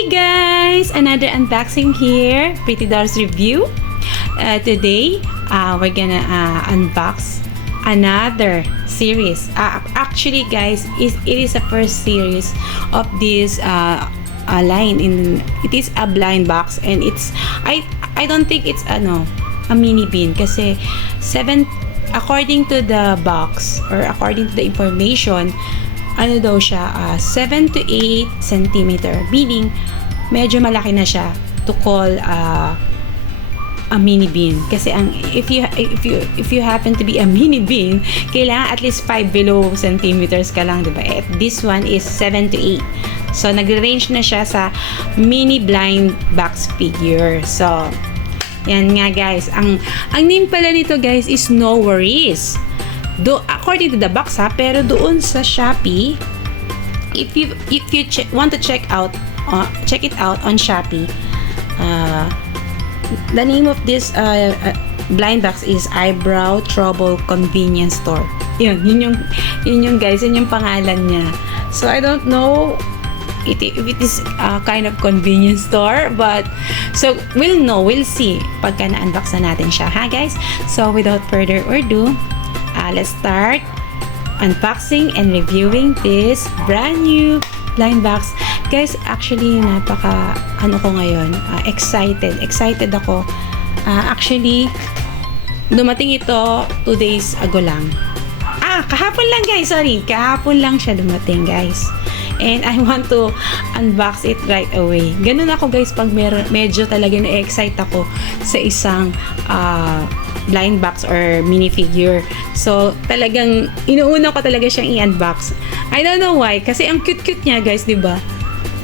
Hey guys! Another unboxing here. Pretty Dolls review. Today, we're gonna unbox another series. Actually guys, it is the first series of this line. It is a blind box and it's I don't think it's a mini bin kasi according to the box or according to the information, daw siya 7 to 8 centimeter, meaning medyo malaki na siya to call a mini bin kasi if you happen to be a mini bin, kailangan at least 5 below centimeters ka lang, diba? This one is 7 to 8, so nagre-range na siya sa mini blind box figure. So yan nga guys, ang name pala nito guys is No Worries. According to the box pero doon sa Shopee, if you want to check it out on Shopee, the name of this blind box is Eyebrow Trouble Convenience Store. Yun yung guys, yun yung pangalan niya. So I don't know if it is a kind of convenience store, but so we'll see pagka na-unbox na natin siya, ha guys? So without further ado, let's start unboxing and reviewing this brand new blind box. Guys, actually napaka ko ngayon, excited ako. Actually dumating ito 2 days ago lang. Kahapon lang guys, sorry, kahapon lang siya dumating guys. And I want to unbox it right away. Ganun ako guys pag medyo talaga na-excite ako sa isang blind box or minifigure. So talagang inuuna ko talaga siyang i-unbox. I don't know why, kasi ang cute-cute niya guys, 'di ba?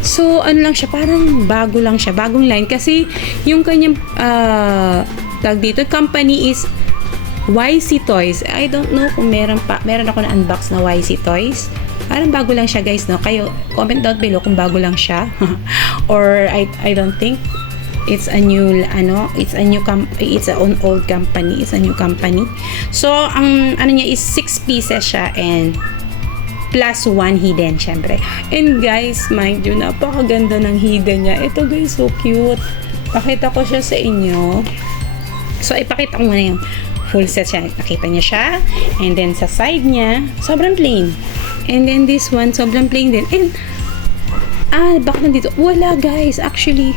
So lang siya, parang bago lang siya, bagong line kasi yung kanyang tag dito, company is YC Toys. I don't know kung meron ako na unbox na YC Toys. Parang bago lang siya guys, no? Kayo comment down below kung bago lang siya or I don't think it's a new it's an old company, it's a new company. So ang niya is 6 pieces siya and plus 1 hidden syempre. And guys, mind you, napakaganda ng hidden niya. Ito guys, so cute. Pakita ko siya sa inyo. So ipakita ko muna yung full set siya. Nakita niya siya. And then sa side niya, sobrang plain. And then this one, sobrang plain din. And baka nandito, wala guys, actually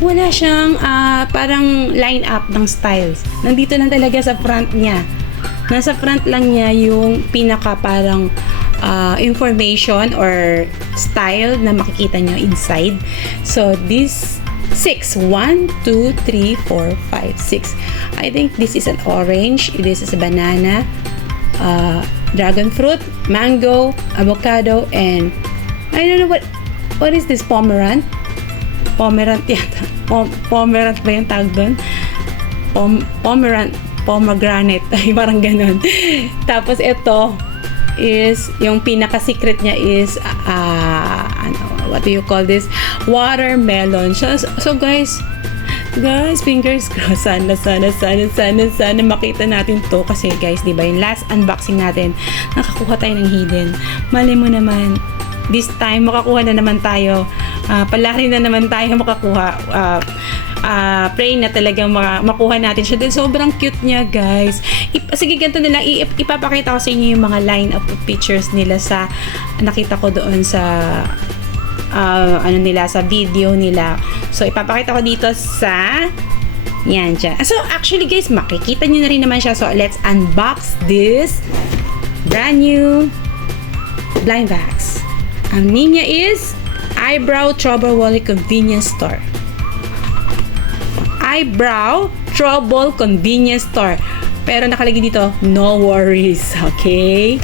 wala siyang parang line up ng styles. Nandito lang talaga sa front niya. Nasa front lang niya yung pinaka parang information or style na makikita nyo inside. So this 6, 1, 2, 3, 4, 5, 6. I think this is an orange, this is a banana, dragon fruit, mango, avocado, and I don't know what is this, Pomerant yata. Pomerant ba yung tawag doon? Pomegranate, ay parang ganun. Tapos ito is yung pinaka-secret niya is what do you call this? Watermelon. So guys, fingers crossed, sana makita natin to kasi guys, di ba yung last unboxing natin, nakakuha tayo ng hidden. Malay mo naman, this time makakuha na naman tayo, palari na naman tayo makakuha. Pray na talagang makuha natin siya. Then sobrang cute niya guys. Sige, ganito nila, ipapakita ko sa inyo yung mga line of pictures nila sa nakita ko doon sa nila sa video nila. So ipapakita ko dito sa yan dyan. So actually guys, makikita nyo na rin naman siya. So let's unbox this brand new blind box. Ang name niya is Eyebrow Trouble Convenience Store. Eyebrow Trouble Convenience Store. Pero nakalagay dito, No Worries. Okay?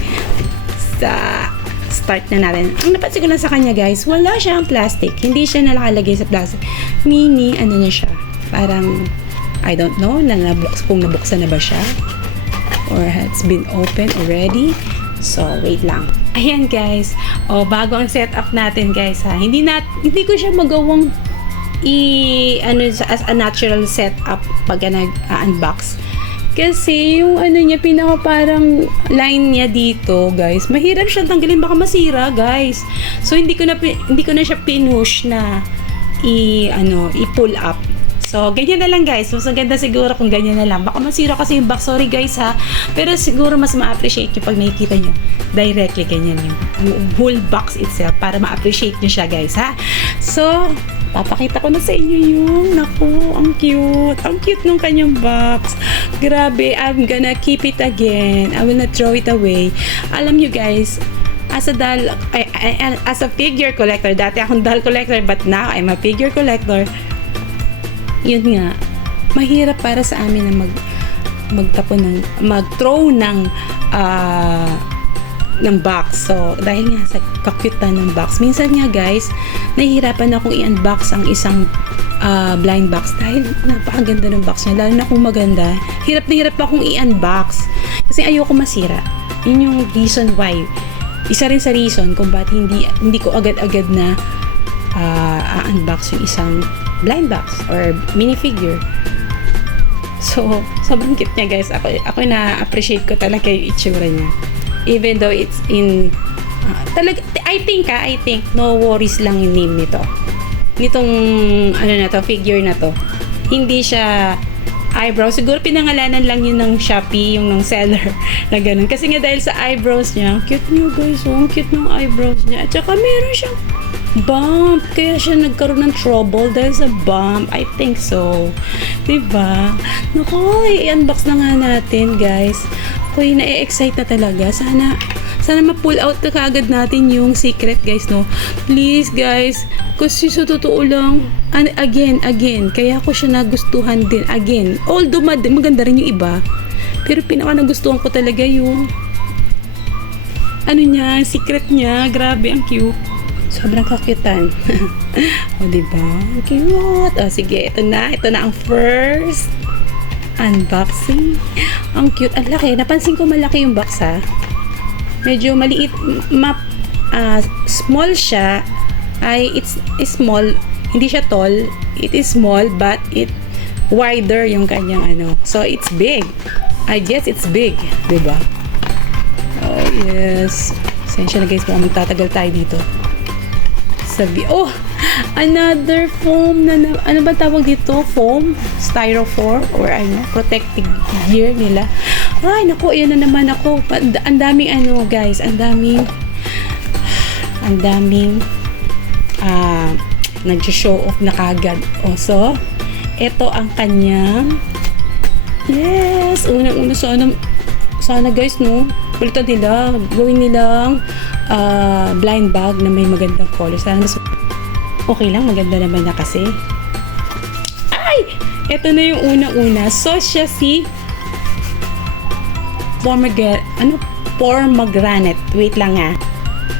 Start na natin. Ang napansin ko lang sa kanya guys, wala siyang plastic. Hindi siya nakalagay sa plastic. Mini, na siya. Parang, I don't know, kung nabuksan na ba siya. Or it's been open already. So, wait lang. Ayan guys. Bago ang setup natin guys ha. Hindi ko siya magawang as a natural setup pag nag-unbox. Kasi yung ano niya, pinaka parang line niya dito, guys. Mahirap siyang tanggalin, baka masira, guys. So hindi ko na siya pinush na i-pull up. So, ganyan na lang, guys. Mas maganda siguro kung ganyan na lang. Baka masira kasi yung box. Sorry, guys, ha. Pero siguro mas ma-appreciate nyo pag nakikita nyo directly ganyan yung whole box itself para ma-appreciate nyo siya, guys, ha. So, papakita ko na sa inyo yung, naku, ang cute. Ang cute nung kanyang box. Grabe, I'm gonna keep it again. I will not throw it away. Alam nyo, guys, as a figure collector, dati akong doll collector, but now I'm a figure collector. Yun nga, mahirap para sa amin na mag-throw ng box. So, dahil nga sa kakyutan ng box. Minsan nga, guys, nahihirapan akong i-unbox ang isang blind box dahil napakaganda ng box niya. Lalo na kung maganda, hirap na hirap akong i-unbox kasi ayoko masira. Yun yung reason why. Isa rin sa reason kung ba't hindi ko agad-agad na unbox yung isang blind box or minifigure. So, sobrang cute niya, guys. Ako na-appreciate ko talaga yung itsura niya. Even though it's in talaga, I think no worries lang yung name nito. Nitong figure na to. Hindi siya eyebrow. Siguro pinangalanan lang yun ng Shopee, yung ng seller na ganun. Kasi nga dahil sa eyebrows niya, cute niya, guys. Ang cute ng eyebrows niya. At saka meron siyang bump. Kaya siya nagkaroon ng trouble dahil sa bump. I think so. Diba? Naku, i-unbox na nga natin, guys. Ako'y na-excite na talaga. Sana ma-pull out na kaagad natin yung secret, guys, no? Please, guys. Kasi sa totoo lang, again, kaya ko siya nagustuhan din. Again, although maganda rin yung iba, pero pinaka nagustuhan ko talaga yung secret niya. Grabe, ang cute. Sobrang kakyutan. O, diba? Ang cute. O, sige, ito na ang first unboxing. Ang cute. Ang laki. Napansin ko malaki yung box, ha? Medyo maliit. Small siya. It's small. Hindi siya tall. It is small, but it wider yung kanyang So, it's big. I guess it's big. Diba? Oh, yes. Sensya na, guys. Mukhang magtatagal tayo dito. Another foam ano ba tawag dito? Foam? Styrofoam? Or protective gear nila. Ay, naku, ayan na naman ako. Ang daming guys, ang daming nag-show off na kagad. So, ito ang kanyang unang-una sana guys, no? Palitan nila, gawin nilang blind bag na may magandang color. Sana okay lang, maganda naman na kasi. Ay! Ito na yung unang-una. So, siya si pomegranate. Wait lang, ha.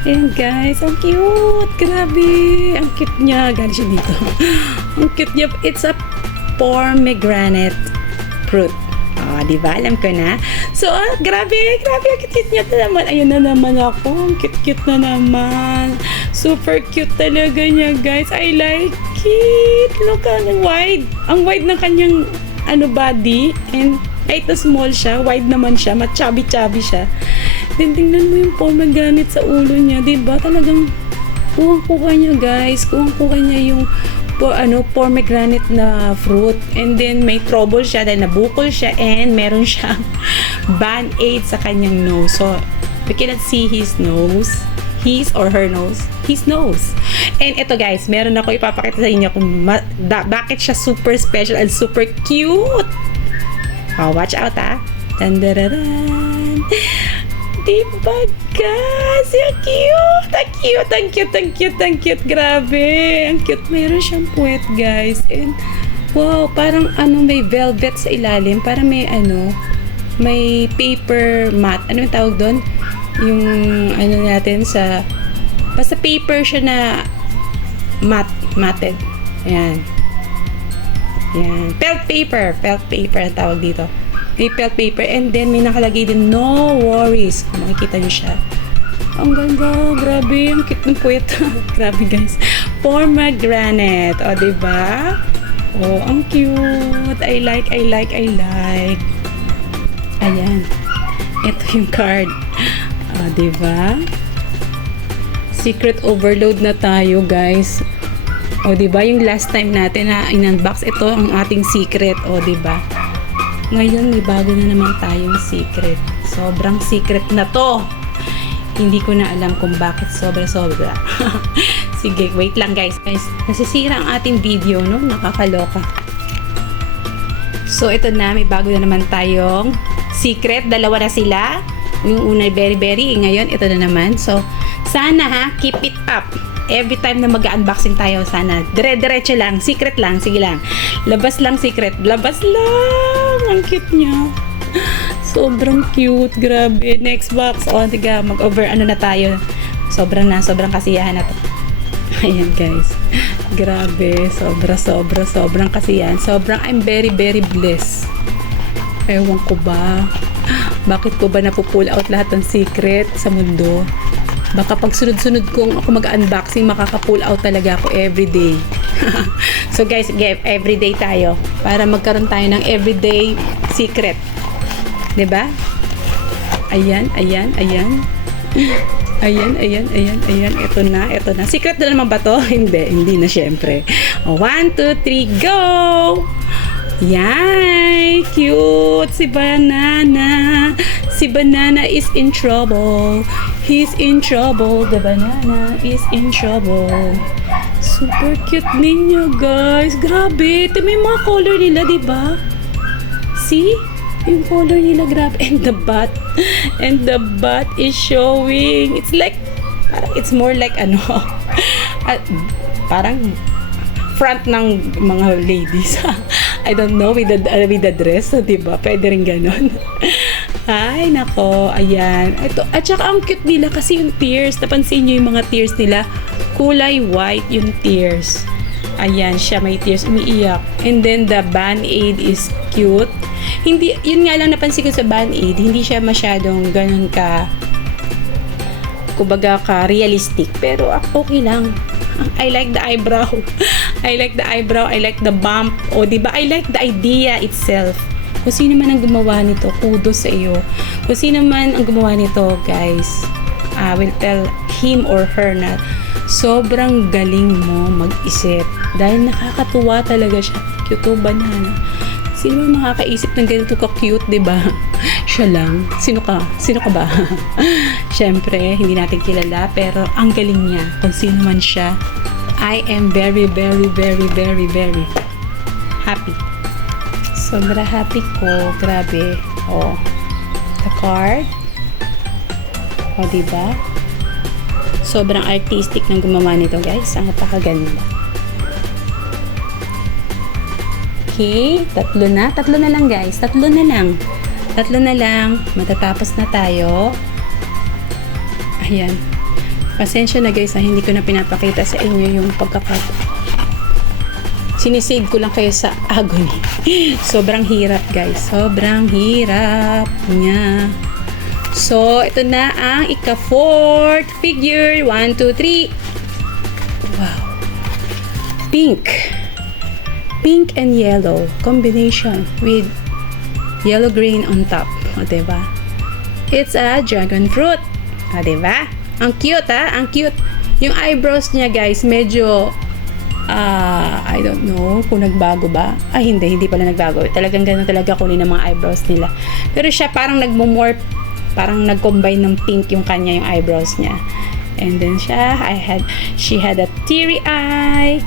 Ayan, guys. Ang cute. Grabe. Ang cute niya. Galing siya dito. Ang cute niya. It's a pomegranate fruit. Diba? Alam ko na. So, grabe. Ang cute niya naman. Ayun na naman ako. Ang cute na naman. Super cute talaga niya, guys. I like it. Look, ang wide. Ang wide ng kanyang body. And kahit na small siya, wide naman siya. Chubby siya. Then, tingnan mo yung pomegranate sa ulo niya. Diba? Talagang kuha niya, guys. Kuha niya yung pomegranate na fruit. And then may trouble siya dahil nabukol siya and meron siyang band-aid sa kanyang nose. So, we cannot see his nose. His or her nose. His nose. And ito, guys, meron ako ipapakita sa inyo kung bakit siya super special and super cute. Watch out, ha. Dandararan. Diba, guys? Ang cute. Grabe. Ang cute. Meron siyang puwet, guys. And, wow, parang may velvet sa ilalim. Parang may paper mat. Ano yung tawag doon? Yung, natin sa, basta paper siya na matted. Ayan. Felt paper ang tawag dito. May felt paper and then may nakalagay din no worries. Kung makikita niyo siya. Ang ganda, grabe, ang cute ng puwet. Grabe, guys. Pomegranate, diba? Ang cute. I like. Ayan. Ito yung card. Diba? Secret overload na tayo, guys. Diba? Yung last time natin na in-unbox, ito ang ating secret. Diba? Ngayon, may bago na naman tayong secret. Sobrang secret na to. Hindi ko na alam kung bakit sobra-sobra. Sige, wait lang guys. Nasisira ang ating video, no? Nakakaloka. So, ito na. May bago na naman tayong secret. Dalawa na sila. Yung una, very. Ngayon, ito na naman. So, sana keep it up. Every time na mag-unboxing tayo, sana dire-diretso lang. Secret lang. Sige lang. Labas lang secret. Labas lang. Ang cute niya. Sobrang cute. Grabe. Next box. Tiga, mag-over na tayo. Sobrang kasiyahan na to. Ayan guys. Grabe. Sobrang kasiyahan. I'm very blessed. Ewan ko ba? Bakit ko ba napupull out lahat ng secret sa mundo? Baka pag sunod-sunod kong ako mag-unboxing, makaka-pull out talaga ako everyday. So guys, everyday tayo. Para magkaroon tayo ng everyday secret. 'Di ba? Ayan. Ayan. Ito na. Secret na naman ba to? Hindi na syempre. 1, 2, 3, go! Yay! Cute! Si Banana is in trouble. He's in trouble. The banana is in trouble. Super cute ninyo, guys. Grabe. Ito may mga color nila, diba? See? Yung color nila, grabe. And the butt is showing. It's more like parang front ng mga ladies. I don't know, with the dress, diba? Pwede rin ganon. Ay, nako. Ayan. Ito. At saka ang cute nila kasi yung tears. Napansin nyo yung mga tears nila. Kulay white yung tears. Ayan, siya may tears. Umiiyak. And then the Band-Aid is cute. Hindi, yun nga lang napansin ko sa Band-Aid, hindi siya masyadong ganun kumbaga realistic. Pero okay lang. I like the eyebrow. I like the bump. Diba? I like the idea itself. Kung sino man ang gumawa nito, kudos sa iyo. Kung sino man ang gumawa nito, guys, I will tell him or her na sobrang galing mo mag-isip. Dahil nakakatuwa talaga siya. Cute banana. Sino man makakaisip ng ganito ka-cute, diba? Siya lang. Sino ka ba? Syempre, hindi natin kilala, pero ang galing niya. Kung sino man siya, I am very happy. Sobra happy ko. Grabe. The card. Diba? Sobrang artistic ng gumawa nito, guys. Ang napakaganda. Okay, tatlo na lang guys, tatlo na lang, matatapos na tayo. Ayan, pasensya na guys, hindi ko na pinapakita sa inyo yung sinisave ko lang kayo sa agony. Sobrang hirap guys, sobrang hirap niya. So, ito na ang ika-fourth figure. 1, 2, 3. Wow, pink and yellow combination with yellow green on top. Diba? It's a dragon fruit. Diba? Ang cute ang cute. Yung eyebrows niya guys, medyo I don't know kung nagbago ba. Hindi pala nagbago. Talagang ganun talaga kunin ng mga eyebrows nila. Pero siya parang nagmo-morph, parang nag-combine ng pink yung kanya, yung eyebrows niya. And then she had a teary eye.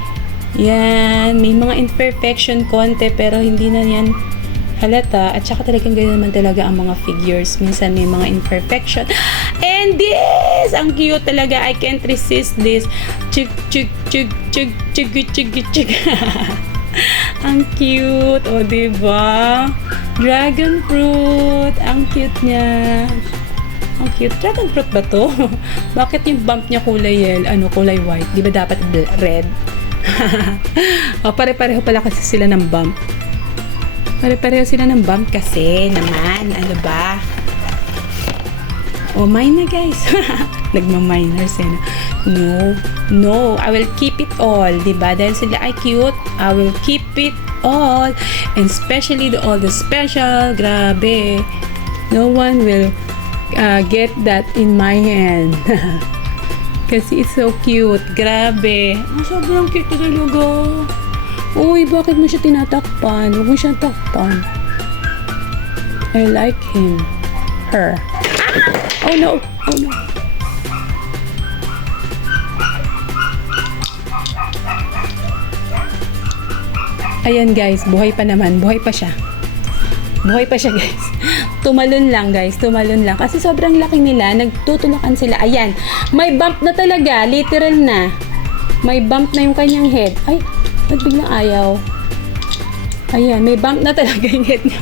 Yan, may mga imperfection konti pero hindi na yan halata. At saka talagang ganyan naman talaga ang mga figures. Minsan may mga imperfection. And this! Ang cute talaga. I can't resist this. Chug. Ang cute. Diba? Dragon fruit. Ang cute niya. Ang cute. Dragon fruit ba to? Bakit yung bump niya kulay kulay white? Di ba dapat red? Pare-pareho pala kasi sila ng bump. Pare-pareho sila ng bump kasi naman. Ano ba? Mine na guys. Nagma-miners No. I will keep it all. Diba? Dahil sila ay cute, I will keep it all. And especially all the special. Grabe. No one will get that in my hand. Kasi it's so cute. Grabe. Sobrang cute na talaga. Uy, bakit mo siya tinatakpan? Huwag mo siyang takpan. I like him. Her. Oh no! Oh no! Ayan guys, buhay pa naman. Buhay pa siya. Buhay pa siya guys. Tumalon lang guys, tumalon lang. Kasi sobrang laki nila, nagtutulakan sila. Ayan, may bump na talaga. Literal na. May bump na yung kanyang head. Ay, ba't biglang ayaw? Ayan, may bump na talaga yung head niya.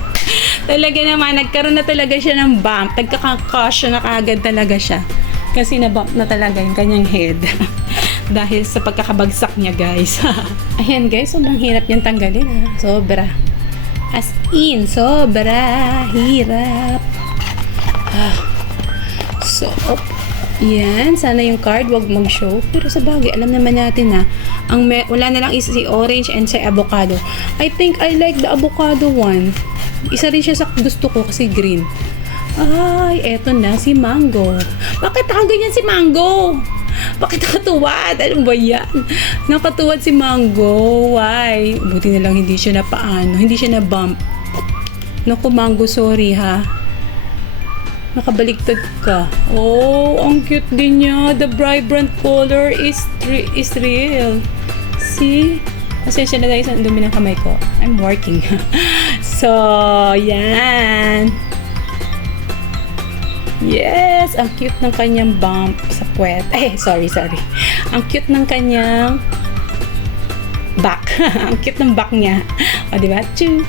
Talaga naman, nagkaroon na talaga siya ng bump. Nagkaka-caution na kaagad talaga siya. Kasi na-bump na talaga yung kanyang head. Dahil sa pagkakabagsak niya, guys. Ayan, guys, sobrang hirap niyang tanggalin. Sobra. As in, sobra. Hirap. So, yan. Sana yung card, wag mag-show. Pero sa bagay, alam naman natin na wala na lang is si orange and si avocado. I think I like the avocado one. Isa rin siya sa gusto ko kasi green. Ay, eto na si Mango. Bakit ganyan si Mango? Bakit nakatuwad? Ano ba yan? Nakatuwad si Mango. Why? Buti na lang hindi siya hindi siya na-bump. Naku, Mango, sorry ha. Nakabaliktad ka. Oh, ang cute din niya. The vibrant color is real. See? Pasensya na guys, ang dumi ng kamay ko. I'm working. So, yan. Yes! Ang cute ng kanyang bump sa puwet. Sorry. Ang cute ng kanyang back. Ang cute ng back niya. O, diba? Chung.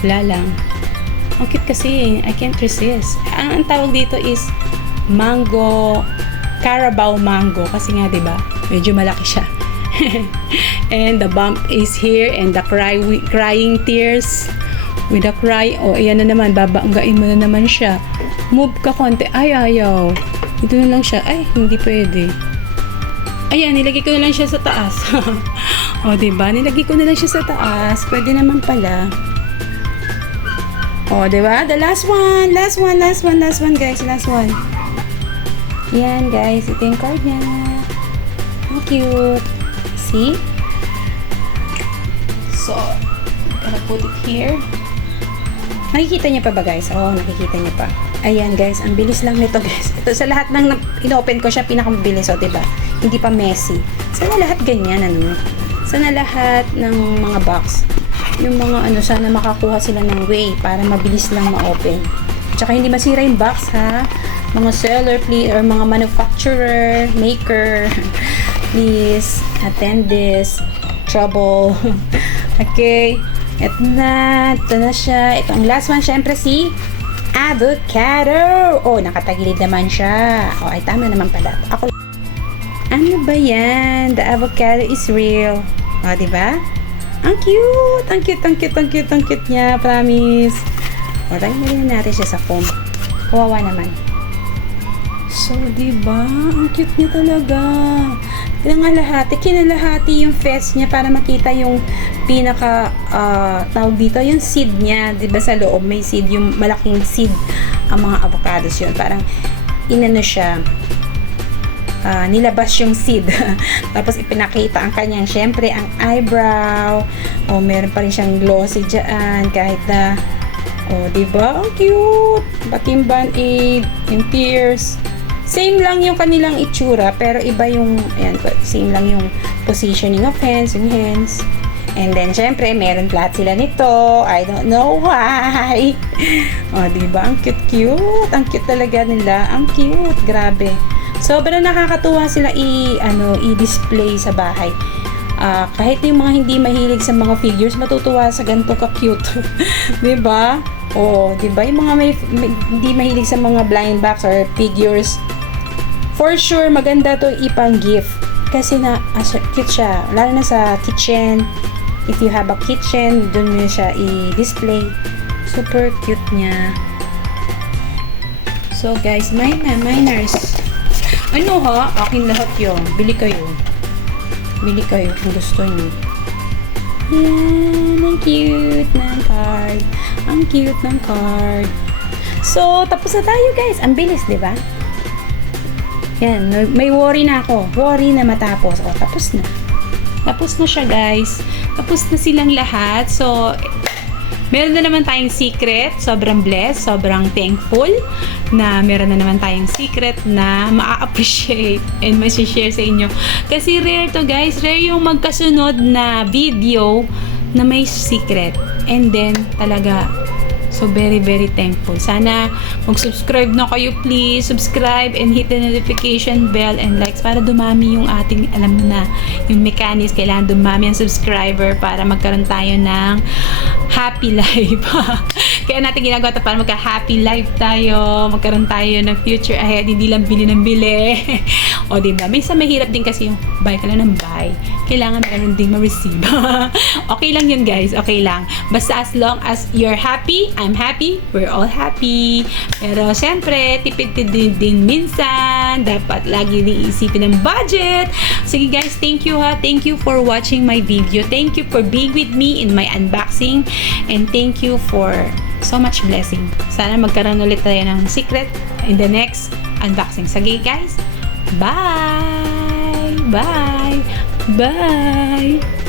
Wala lang. Ang cute kasi. I can't resist. Ang tawag dito is mango, Carabao mango. Kasi nga, diba? Medyo malaki siya. And the bump is here and the crying tears with the cry. Ayan na naman, babanggain mo na naman siya. Move ka konti. Ay, ayaw. Ito na lang siya. Ay, hindi pwede. Ayan, nilagay ko na lang siya sa taas. Diba? Nilagay ko na lang siya sa taas. Pwede naman pala. Diba? The last one guys. Last one. Yan guys, ito yung card niya. How cute. See? So, gonna put it here. Nakikita niya pa ba guys? Nakikita niya pa. Ayan guys, ang bilis lang nito guys. Ito sa lahat ng inopen ko siya, pinakamabilis. Diba? Hindi pa messy. Sana lahat ganyan, Sana lahat ng mga box. Yung mga sana makakuha sila ng way para mabilis lang ma-open. Tsaka hindi masira yung box ha. Mga seller please, or mga manufacturer, maker, please attend this trouble. Okay, ito na siya. Ito ang last one, syempre si avocado. Nakatagilid naman siya. Ay tama naman pala. Ano ba yan? The avocado is real. Diba? Ang cute niya, promise. Tanggalin natin siya sa foam. Kawawa naman. So, diba? Ang cute niya talaga. Kinalahati yung face niya para makita yung pinaka, tawag dito, yung seed niya. Diba sa loob may seed, yung malaking seed ang mga avocados yun. Parang, siya, nilabas yung seed. Tapos, ipinakita ang kanyang, syempre, ang eyebrow. Meron pa rin siyang glossy dyan, kahit na, diba? Ang cute! Pati yung band-aid, yung tears. Same lang yung kanilang itsura, pero iba yung, same lang yung positioning of hands, yung hands. And then, syempre, meron flat sila nito. I don't know why. Diba? Ang cute. Ang cute talaga nila. Ang cute. Grabe. Sobrang nakakatuwa sila i-display sa bahay. Kahit yung mga hindi mahilig sa mga figures, matutuwa sa ganito ka-cute. Diba? Diba? Yung mga hindi mahilig sa mga blind box or figures, for sure, maganda to ipang gift. Kasi cute siya. Lalo na sa kitchen. If you have a kitchen, dun mo siya i-display. Super cute niya. So, guys, miners. Akin lahat yun. Bili kayo kung gusto nyo. Ayan, ang cute ng card. Ang cute ng card. So, tapos na tayo guys. Ang bilis, di ba? Yan, may worry na ako. Worry na matapos. O, tapos na. Tapos na siya guys. Tapos na silang lahat. So, meron na naman tayong secret. Sobrang blessed. Sobrang thankful na meron na naman tayong secret na ma-appreciate and ma-share sa inyo. Kasi rare to guys. Rare yung magkasunod na video na may secret. And then, talaga, so very thankful. Sana mag-subscribe na kayo please. Subscribe and hit the notification bell and likes para dumami yung ating, alam mo na, yung mechanics. Kailangan dumami ang subscriber para magkaroon tayo ng happy life. Kaya natin ginagawa ito para magka-happy life tayo. Magkaroon tayo ng future ahead. Hindi lang bili ng bili. O diba? Minsan mahirap din kasi yung buy ka lang ng buy. Kailangan meron ding ma-receive. Okay lang yun guys. Okay lang. Basta as long as you're happy, I'm happy, we're all happy. Pero syempre, tipid din minsan. Dapat lagi din isipin ng budget. Sige guys, thank you ha. Thank you for watching my video. Thank you for being with me in my unboxing. And thank you for so much blessing. Sana magkaroon ulit tayo ng secret in the next unboxing. Sige guys, bye! Bye! Bye!